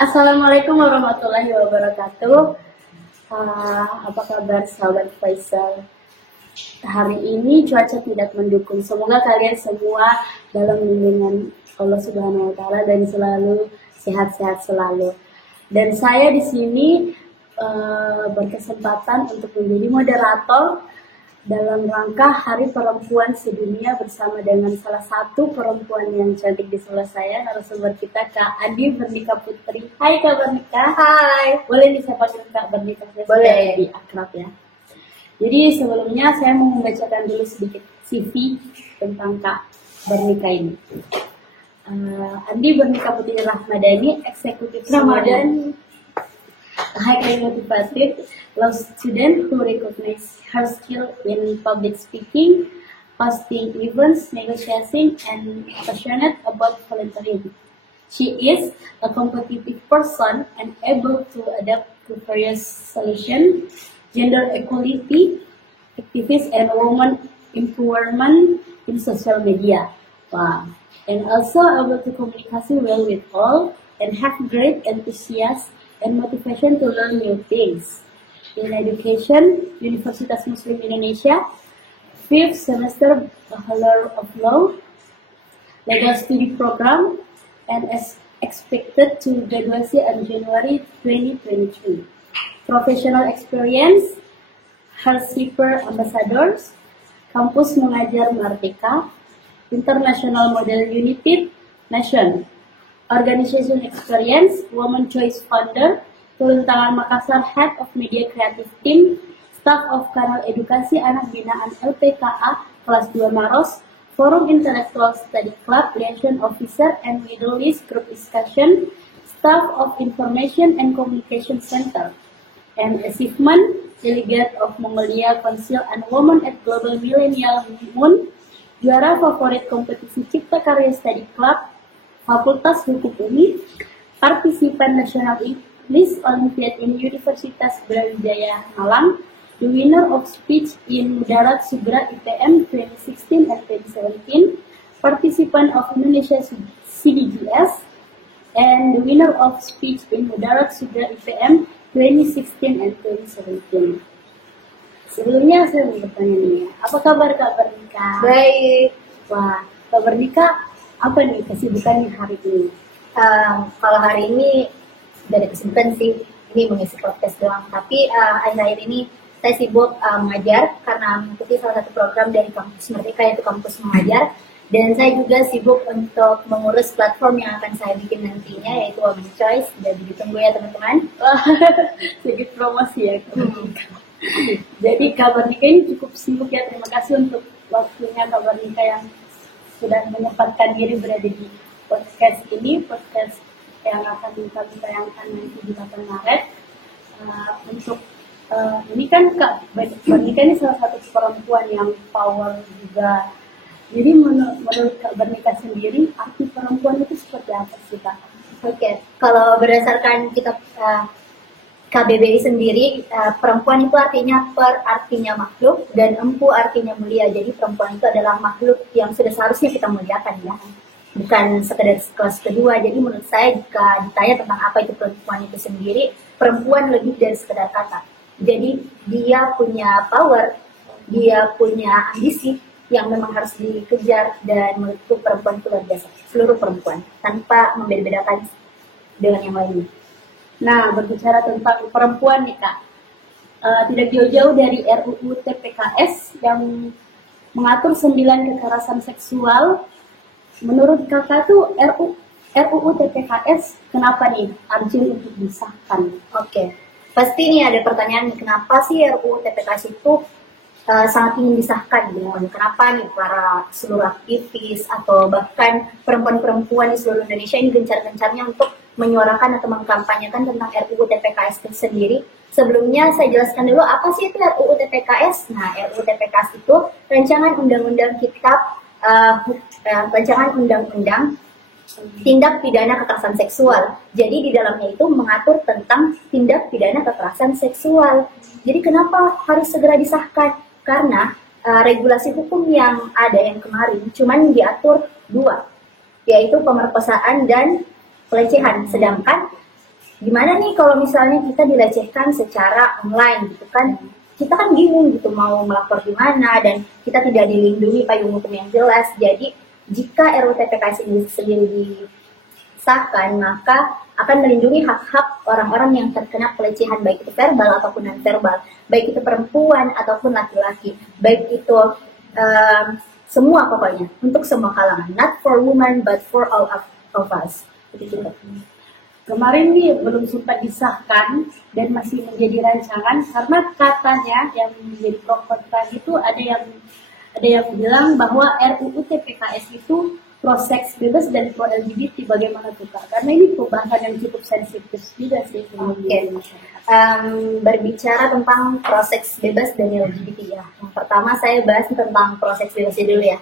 Assalamualaikum warahmatullahi wabarakatuh. Apa kabar sahabat Faisal? Hari ini cuaca tidak mendukung. Semoga kalian semua dalam lindungan Allah Subhanahu wa taala dan selalu sehat-sehat selalu. Dan saya di sini berkesempatan untuk menjadi moderator dalam rangka Hari Perempuan Sedunia bersama dengan salah satu perempuan yang cantik di sebelah saya, narasumber kita Kak Andi Bernika Putri. Hai Kak Bernika. Hai. Boleh disapa Kak Bernika? Boleh. Lebih akrab ya. Jadi sebelumnya saya mau membacakan dulu sedikit CV tentang Kak Bernika ini. Andi Bernika Putri Rahmadani, eksekutif Ramadhani. highly motivated law student who recognize her skill in public speaking, hosting events, negotiating, and passionate about volunteering. She is a competitive person and able to adapt to various solutions, gender equality, activists, and women empowerment in social media. Wow. And also able to communicate well with all and have great enthusiasm and motivation to learn new things. In education, Universitas Muslim Indonesia, 5th semester Bachelor of Law, legal study program, and is expected to graduate in January 2023. Professional experience, Helsiper Ambassadors, Kampus Mengajar Merdeka, International Model United Nation. Organization experience, Women Choice Founder, Turun Tangan Makassar Head of Media Creative Team, Staff of Kanal Edukasi Anak Binaan LPKA Kelas 2 Maros, Forum Intellectual Study Club, Liaison Officer and Middle East Group Discussion, Staff of Information and Communication Center, and Achievement, Delegate of Mongolia Council and Women at Global Millennial Moon, juara favorit kompetisi Cipta Karya Study Club, Fakultas Hukum UI, partisipan National English Olympiad in Universitas Brawijaya Malang, the winner of speech in Mudarat Sugra IPM 2016 and 2017, participant of Indonesia CDGS, and the winner of speech in Mudarat Sugra IPM 2016 and 2017. Sebelumnya saya mau bertanya nih, apa kabar Kak Bernika? Baik. Wah, Kak Bernika, apa nih kesibukannya hari ini? Kalau hari ini tidak ada kesibukan sih, ini mengisi podcast doang. Tapi akhir-akhir ini saya sibuk mengajar karena mengikuti salah satu program dari kampus Merdeka, yaitu kampus mengajar. Dan saya juga sibuk untuk mengurus platform yang akan saya bikin nantinya, yaitu Women Choice. Jadi ditunggu ya teman-teman. Sedikit promosi ya Kak Bernika. Jadi Kak Bernika ini cukup sibuk ya. Terima kasih untuk waktunya Kak Bernika yang sudah menyempatkan diri berada di podcast ini, podcast yang akan kami tayangkan nanti di 8 Maret. Ini kan Kak Bernika ini salah satu perempuan yang power juga. Jadi menurut Kak Bernika sendiri, arti perempuan itu seperti apa sih Kak? Oke, kalau berdasarkan kitab KBBI sendiri, perempuan itu artinya artinya makhluk, dan empu artinya mulia. Jadi perempuan itu adalah makhluk yang sudah seharusnya kita muliakan ya, bukan sekedar kelas kedua. Jadi menurut saya jika ditanya tentang apa itu perempuan itu sendiri, perempuan lebih dari sekedar kata. Jadi dia punya power, dia punya ambisi yang memang harus dikejar, dan menurutku perempuan itu luar biasa. Seluruh perempuan, tanpa membeda-bedakan dengan yang lainnya. Nah, berbicara tentang perempuan nih Kak, tidak jauh-jauh dari RUU TPKS yang mengatur 9 kekerasan seksual. Menurut Kakak tuh RUU TPKS kenapa nih urgent untuk disahkan? Oke, pasti nih ada pertanyaan, kenapa sih RUU TPKS itu sangat ingin disahkan gitu. Kenapa nih para seluruh aktivis atau bahkan perempuan-perempuan di seluruh Indonesia ini gencar-gencarnya untuk menyuarakan atau mengkampanyekan tentang RUU TPKS itu sendiri. Sebelumnya saya jelaskan dulu apa sih itu RUU TPKS. Nah, RUU TPKS itu rancangan undang-undang rancangan undang-undang tindak pidana kekerasan seksual. Jadi di dalamnya itu mengatur tentang tindak pidana kekerasan seksual. Jadi kenapa harus segera disahkan? Karena regulasi hukum yang ada yang kemarin cuman diatur 2, yaitu pemerkosaan dan pelecehan. Sedangkan gimana nih kalau misalnya kita dilecehkan secara online gitu kan, kita kan bingung gitu mau melapor di mana, dan kita tidak dilindungi payung hukum yang jelas. Jadi jika RUU TPKS ini sendiri disahkan, maka akan melindungi hak-hak orang-orang yang terkena pelecehan, baik itu verbal ataupun non verbal, baik itu perempuan ataupun laki-laki, baik itu semua, pokoknya untuk semua kalangan, not for women but for all of us. Begitu. Kemarin nih belum sempat disahkan dan masih menjadi rancangan karena katanya yang menjadi pro kontra itu ada yang bilang bahwa RUU TPKS itu pro seks bebas dan pro LGBT. Bagaimana tuh Kak? Karena ini perubahan yang cukup sensitif juga sih. Berbicara tentang pro seks bebas dan LGBT ya. Yang pertama saya bahas tentang pro seks bebas dulu ya.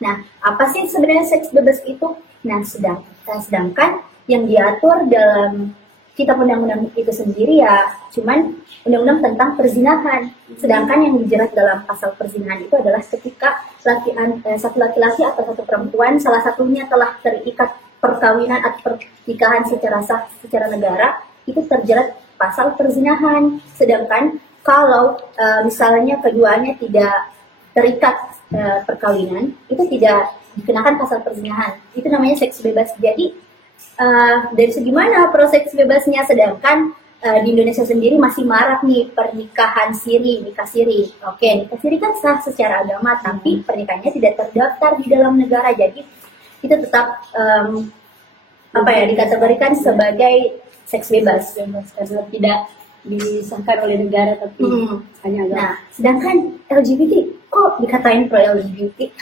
Nah, apa sih sebenarnya seks bebas itu? Nah, sedangkan yang diatur dalam kitab undang-undang itu sendiri ya cuman undang-undang tentang perzinahan. Sedangkan yang dijerat dalam pasal perzinahan itu adalah ketika satu laki-laki atau satu perempuan salah satunya telah terikat perkawinan atau pernikahan secara sah secara negara, itu terjerat pasal perzinahan. Sedangkan kalau misalnya keduanya tidak terikat perkawinan, itu tidak dikenakan pasal perzinahan. Itu namanya seks bebas. Jadi dari segi mana proses bebasnya, sedangkan di Indonesia sendiri masih marak nih pernikahan siri, nikah siri. Oke, nikah siri kan sah secara agama, tapi pernikahannya tidak terdaftar di dalam negara, jadi itu tetap dikategorikan sebagai seks bebas karena tidak disahkan oleh negara tapi hanya agama. Nah, sedangkan LGBT kok dikatain pro LGBT?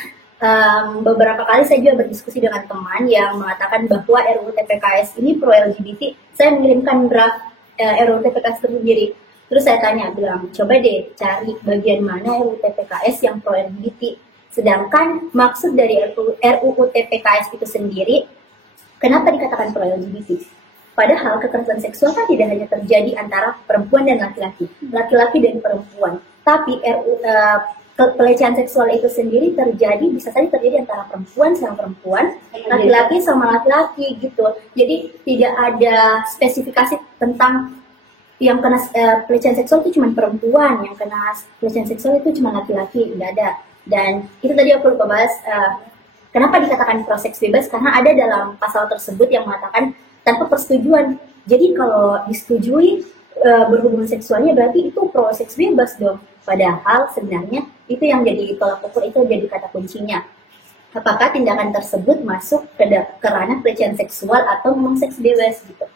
Beberapa kali saya juga berdiskusi dengan teman yang mengatakan bahwa RUU TPKS ini pro LGBT. Saya mengirimkan draft RUU TPKS sendiri. Terus saya bilang, coba deh cari bagian mana RUU TPKS yang pro LGBT. Sedangkan maksud dari RUU TPKS itu sendiri, kenapa dikatakan pro LGBT? Padahal kekerasan seksual kan tidak hanya terjadi antara perempuan dan laki-laki, laki-laki dan perempuan. Tapi pelecehan seksual itu sendiri bisa saja terjadi antara perempuan sama perempuan, laki-laki sama laki-laki gitu. Jadi tidak ada spesifikasi tentang yang kena pelecehan seksual itu cuma perempuan, yang kena pelecehan seksual itu cuma laki-laki, tidak ada. Dan itu tadi aku lupa bahas, kenapa dikatakan pro seks bebas, karena ada dalam pasal tersebut yang mengatakan tanpa persetujuan. Jadi kalau disetujui berhubungan seksualnya berarti itu pro seks bebas dong. Padahal sebenarnya itu yang jadi tolak ukur, itu jadi kata kuncinya. Apakah tindakan tersebut masuk ke ranah pelecehan seksual atau memang seks bebas gitu.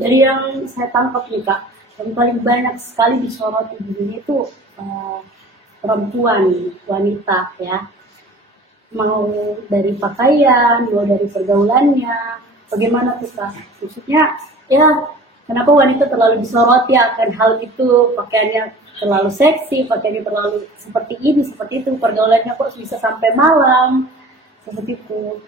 Jadi yang saya tangkap nih Kak, yang paling banyak sekali disoroti di dunia itu perempuan, wanita ya. Mau dari pakaian, mau dari pergaulannya, bagaimana tuh Kak? Maksudnya ya kenapa wanita terlalu disoroti akan hal itu, pakaiannya terlalu seksi, pakaiannya terlalu seperti ini, seperti itu, pergaulannya kok bisa sampai malam, seperti itu.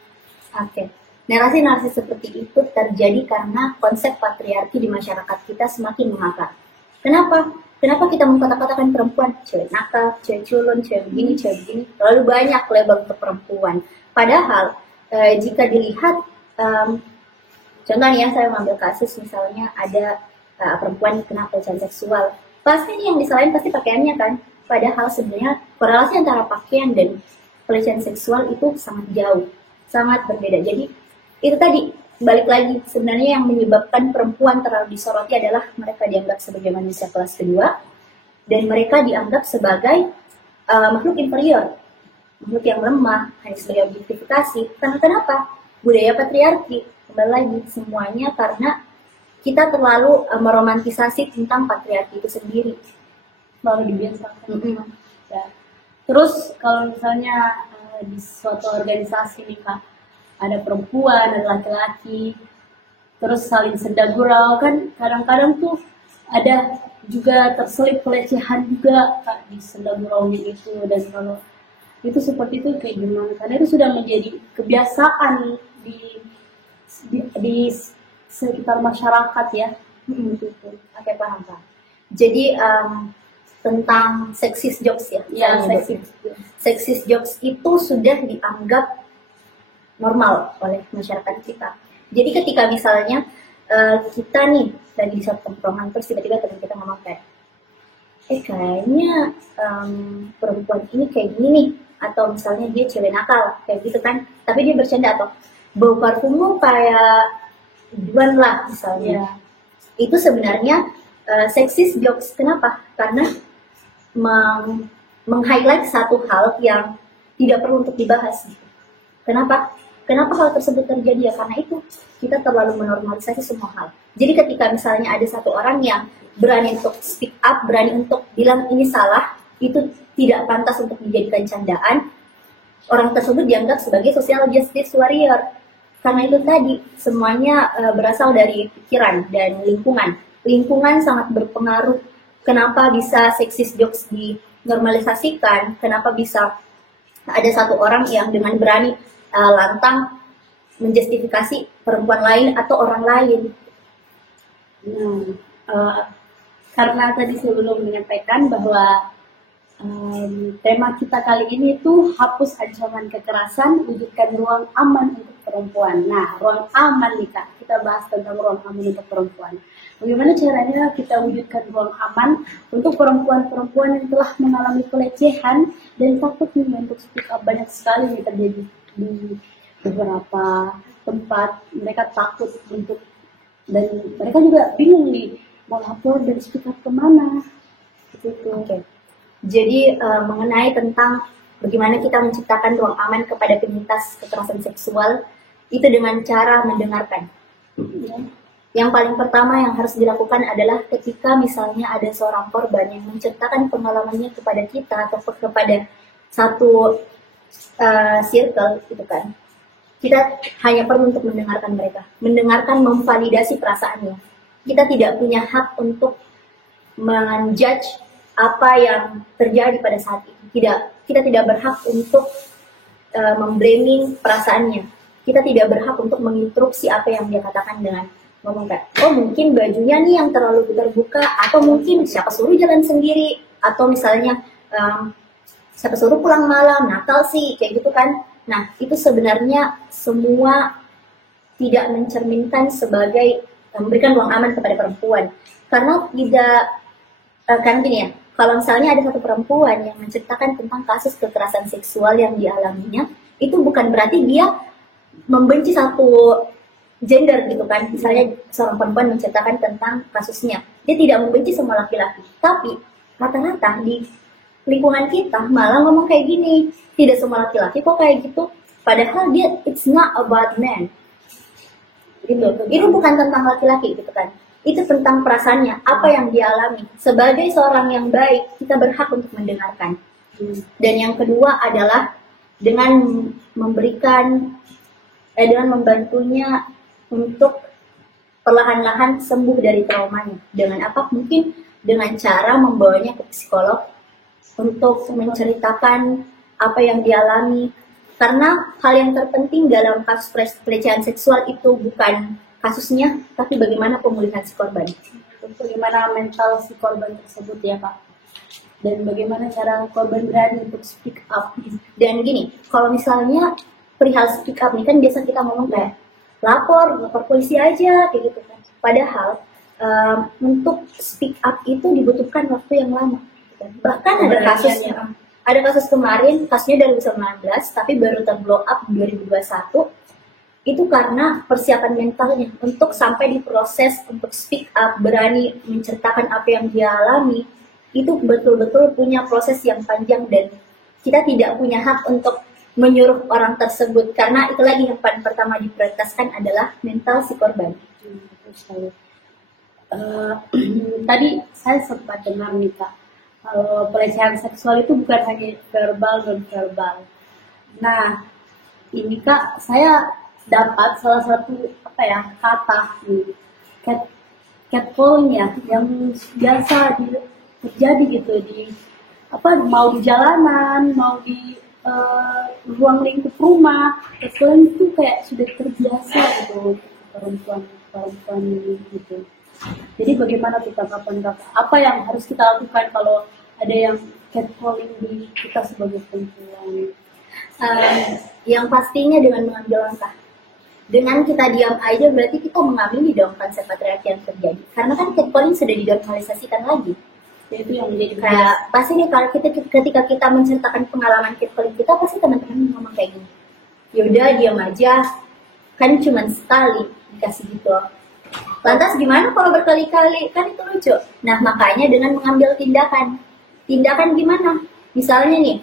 Oke. Narasi-narasi seperti itu terjadi karena konsep patriarki di masyarakat kita semakin mengakar. Kenapa? Kenapa kita mengkotak-kotakan perempuan? Cewek nakal, cewek culun, cewek begini, cewek begini. Terlalu banyak label untuk perempuan. Padahal jika dilihat, contohnya saya mengambil kasus misalnya ada perempuan kena pelecehan seksual. Pasti yang disalahin pasti pakaiannya kan. Padahal sebenarnya korelasi antara pakaian dan pelecehan seksual itu sangat jauh, sangat berbeda. Jadi itu tadi, balik lagi, sebenarnya yang menyebabkan perempuan terlalu disoroti adalah mereka dianggap sebagai manusia kelas kedua, dan mereka dianggap sebagai makhluk inferior, makhluk yang lemah, hanya sebagai objektifikasi. Karena kenapa? Budaya patriarki, kembali lagi, semuanya karena kita terlalu meromantisasi tentang patriarki itu sendiri, terlalu dibiasakan. Ya. Terus kalau misalnya di suatu organisasi nih Kak, ada perempuan, ada laki-laki, terus saling senda gurau, kan kadang-kadang tuh ada juga terselip pelecehan juga Kak di senda guraunya itu. Dan kalau itu seperti itu kayak gimana? Karena itu sudah menjadi kebiasaan di sekitar masyarakat ya. Gitu. Oke, paham Pak. Jadi tentang sexist jokes ya. Ya, sexist jokes itu sudah dianggap normal oleh masyarakat kita. Jadi ketika misalnya kita nih lagi di satu tongkrongan terus tiba-tiba teman kita ngomong kayak, kayaknya perempuan ini kayak gini nih, atau misalnya dia cewek nakal kayak gitu kan, tapi dia bercanda atau bau parfummu kayak Duan lah misalnya. Itu sebenarnya seksis jokes. Kenapa? Karena meng-highlight satu hal yang tidak perlu untuk dibahas. Kenapa? Kenapa hal tersebut terjadi? Ya karena itu kita terlalu menormalisasi semua hal. Jadi ketika misalnya ada satu orang yang berani untuk speak up, berani untuk bilang ini salah, itu tidak pantas untuk dijadikan candaan, orang tersebut dianggap sebagai social justice warrior. Karena itu tadi, semuanya berasal dari pikiran dan lingkungan. Lingkungan sangat berpengaruh. Kenapa bisa seksis jokes dinormalisasikan? Kenapa bisa ada satu orang yang dengan berani lantang menjustifikasi perempuan lain atau orang lain? Karena tadi sebelum menyampaikan bahwa tema kita kali ini itu hapus ancaman kekerasan, wujudkan ruang aman untuk perempuan. Nah, ruang aman nih Kak, kita bahas tentang ruang aman untuk perempuan. Bagaimana caranya kita wujudkan ruang aman untuk perempuan-perempuan yang telah mengalami pelecehan dan takut nih untuk speak up? Banyak sekali nih terjadi di beberapa tempat, mereka takut untuk, dan mereka juga bingung nih mau lapor dan speak up kemana gitu. Oke. Jadi mengenai tentang bagaimana kita menciptakan ruang aman kepada penyintas kekerasan seksual, itu dengan cara mendengarkan. Yang paling pertama yang harus dilakukan adalah ketika misalnya ada seorang korban yang menceritakan pengalamannya kepada kita atau kepada satu circle gitu kan, kita hanya perlu untuk mendengarkan mereka, mendengarkan, memvalidasi perasaannya. Kita tidak punya hak untuk menjudge apa yang terjadi pada saat itu. Kita tidak berhak untuk memblaming perasaannya. Kita tidak berhak untuk menginstruksi apa yang dia katakan dengan ngomong kayak, oh mungkin bajunya nih yang terlalu terbuka, atau mungkin siapa suruh jalan sendiri, atau misalnya siapa suruh pulang malam, nakal sih, kayak gitu kan. Nah, itu sebenarnya semua tidak mencerminkan sebagai memberikan ruang aman kepada perempuan. Karena karena gini ya, kalau misalnya ada satu perempuan yang menceritakan tentang kasus kekerasan seksual yang dialaminya, itu bukan berarti dia membenci satu gender gitu kan. Misalnya seorang perempuan menceritakan tentang kasusnya, dia tidak membenci semua laki-laki, tapi rata-rata di lingkungan kita malah ngomong kayak gini, tidak semua laki-laki kok kayak gitu, padahal dia it's not about men gitu. Itu bukan tentang laki-laki gitu kan, itu tentang perasaannya, apa yang dia alami. Sebagai seorang yang baik, kita berhak untuk mendengarkan. Dan yang kedua adalah dengan dengan membantunya untuk perlahan-lahan sembuh dari traumanya. Dengan apa? Mungkin dengan cara membawanya ke psikolog untuk menceritakan apa yang dialami. Karena hal yang terpenting dalam kasus pelecehan seksual itu bukan kasusnya, tapi bagaimana pemulihan si korban. Bagaimana mental si korban tersebut ya Pak. Dan bagaimana cara korban berani untuk speak up. Dan gini, kalau misalnya perihal speak up nih kan biasa kita ngomong kayak lapor polisi aja kayak gitu kan. Padahal untuk speak up itu dibutuhkan waktu yang lama. Bahkan ada kasus kemarin, kasusnya dari 2019, tapi baru terblow up 2021. Itu karena persiapan mentalnya untuk sampai diproses untuk speak up, berani menceritakan apa yang dia alami, itu betul-betul punya proses yang panjang, dan kita tidak punya hak untuk menyuruh orang tersebut, karena itu lagi yang paling pertama diprioritaskan adalah mental si korban. Tadi saya sempat dengar nih Kak, pelecehan seksual itu bukan hanya verbal dan verbal. Nah, ini Kak, saya dapat salah satu kata catcalling ya, yang biasa terjadi gitu di mau di jalanan, mau di ruang lingkup rumah. Catcalling itu kayak sudah terbiasa gitu perempuan gitu. Jadi bagaimana tuh tanggapan Kakak? Apa yang harus kita lakukan kalau ada yang catcalling di kita sebagai perempuan? Yang pastinya dengan mengambil langkah. Dengan kita diam aja berarti kita mengamini dong konsep patriarki yang terjadi. Karena kan catcalling sudah dinormalisasikan lagi. Itu yang menjadi Kayak pasti nih kalau ketika kita menceritakan pengalaman catcalling kita, pasti teman-teman ngomong kayak gini. Yaudah diam aja, kan cuma sekali dikasih gitu. Lantas gimana kalau berkali-kali? Kan itu lucu. Nah makanya dengan mengambil tindakan. Tindakan gimana? Misalnya nih,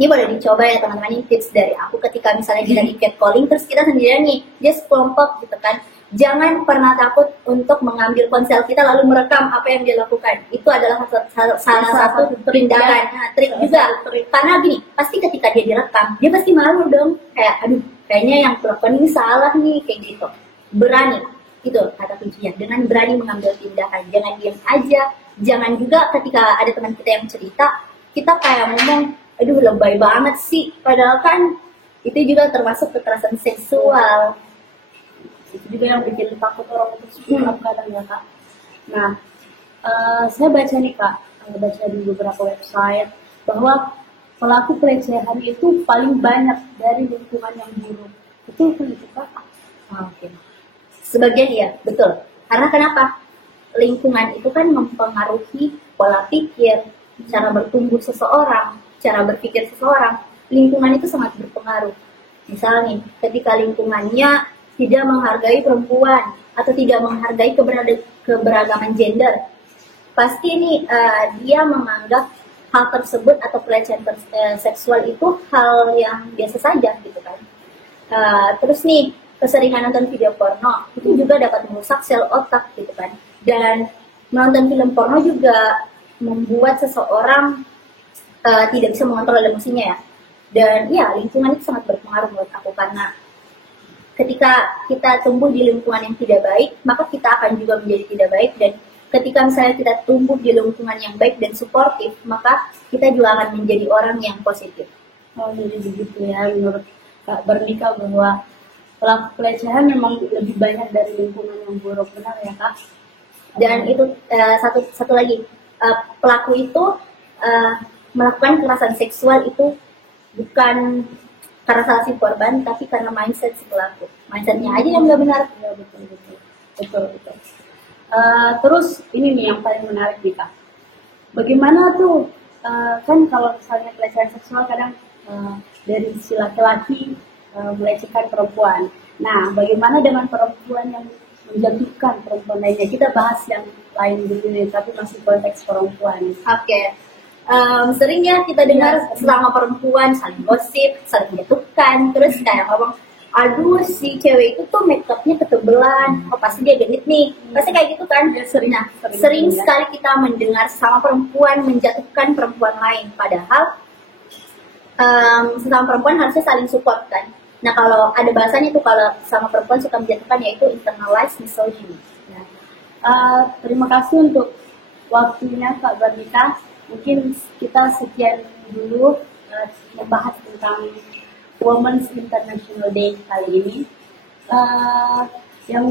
ini boleh dicoba ya teman-teman, ini tips dari aku ketika misalnya kita di catcalling terus kita sendirian nih, dia sekelompok gitu kan. Jangan pernah takut untuk mengambil ponsel kita lalu merekam apa yang dia lakukan. Itu adalah salah satu tindakan. Nah, trik juga. Karena gini, pasti ketika dia direkam, dia pasti malu dong. Kayak, aduh, kayaknya yang lakukan ini salah nih, kayak gitu. Berani, itu kata kuncinya. Dengan berani mengambil tindakan. Jangan diam aja. Jangan juga ketika ada teman kita yang cerita, kita kayak ngomong, aduh lebay banget sih, padahal kan itu juga termasuk kekerasan seksual. Itu juga yang bikin takut orang untuk speak up kadang ya kak. Nah, saya baca nih kak, baca di beberapa website bahwa pelaku pelecehan itu paling banyak dari lingkungan yang buruk. Itu kak? Oke. Sebagian ya, betul. Karena kenapa? Lingkungan itu kan mempengaruhi pola pikir, cara bertumbuh seseorang, cara berpikir seseorang. Lingkungan itu sangat berpengaruh. Misalnya, ketika lingkungannya tidak menghargai perempuan atau tidak menghargai keberagaman gender, pasti nih dia menganggap hal tersebut atau pelecehan seksual itu hal yang biasa saja gitu kan. Terus nih, keseringan nonton video porno itu juga dapat merusak sel otak gitu kan. Dan menonton film porno juga membuat seseorang tidak bisa mengontrol emosinya ya. Dan ya, lingkungan itu sangat berpengaruh menurut aku, karena ketika kita tumbuh di lingkungan yang tidak baik, maka kita akan juga menjadi tidak baik. Dan ketika misalnya kita tumbuh di lingkungan yang baik dan suportif, maka kita juga akan menjadi orang yang positif. Oh, jadi begitu ya, menurut Kak Bernika bahwa pelaku pelecehan memang lebih banyak dari lingkungan yang buruk, benar ya kak? Dan itu satu lagi, pelaku itu melakukan kekerasan seksual itu bukan karena salah si korban, tapi karena mindset si pelaku. Mindsetnya aja yang nggak benar. Ya, betul. Terus ini nih yang paling menarik nih kak. Bagaimana tuh kan kalau misalnya pelecehan seksual kadang dari si laki-laki melecehkan perempuan. Nah, bagaimana dengan perempuan yang menjatuhkan perempuan lainnya? Kita bahas yang lain dulu nih, tapi masih konteks perempuan. Oke. Sering ya kita dengar selama perempuan saling gosip, saling jatuhkan, terus kayak ngomong, aduh si cewek itu tuh make upnya ketebelan, oh pasti dia genit nih, pasti kayak gitu kan. Ya, sering sekali kita mendengar sama perempuan menjatuhkan perempuan lain, padahal sesama perempuan harusnya saling support kan. Nah kalau ada bahasanya tuh kalau sama perempuan suka menjatuhkan, yaitu internalized misogyny. Terima kasih untuk waktunya Kak Bernika. Mungkin kita sekian dulu membahas tentang Women's International Day kali ini. Yang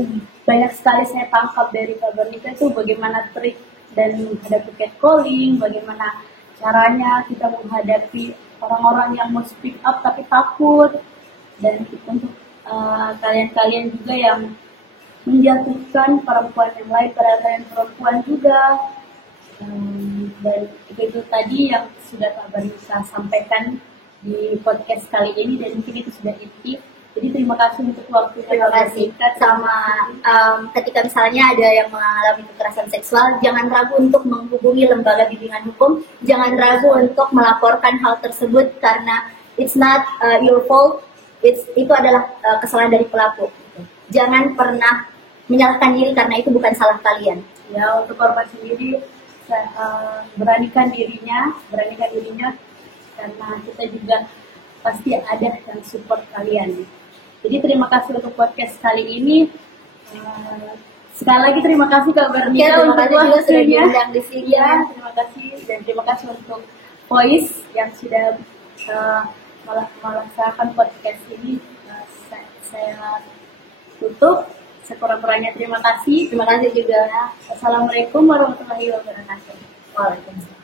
banyak sekali saya tangkap dari Kak Bernika itu bagaimana trik dan menghadapi catcalling, bagaimana caranya kita menghadapi orang-orang yang mau speak up tapi takut, dan untuk kalian-kalian juga yang menjatuhkan perempuan yang lain, perasaan perempuan juga. Dan itu tadi yang sudah Kak Bernika sampaikan di podcast kali ini, dan mungkin itu sudah inti. Jadi terima kasih untuk waktunya. Terima kasih. Sama ketika misalnya ada yang mengalami kekerasan seksual, jangan ragu untuk menghubungi lembaga bimbingan hukum. Jangan ragu untuk melaporkan hal tersebut karena it's not your fault. Itu adalah kesalahan dari pelaku. Jangan pernah menyalahkan diri karena itu bukan salah kalian. Ya, untuk korban sendiri beranikan dirinya karena kita juga pasti ada yang support kalian. Jadi terima kasih untuk podcast kali ini. Sekali lagi terima kasih Kak Bernika. Terima kasih juga sudah diundang di sini. Ya, terima kasih, dan terima kasih untuk Voice yang sudah melaksanakan podcast ini. Saya tutup. Sekurang-kurangnya terima kasih. Terima kasih juga. Assalamualaikum warahmatullahi wabarakatuh. Waalaikumsalam.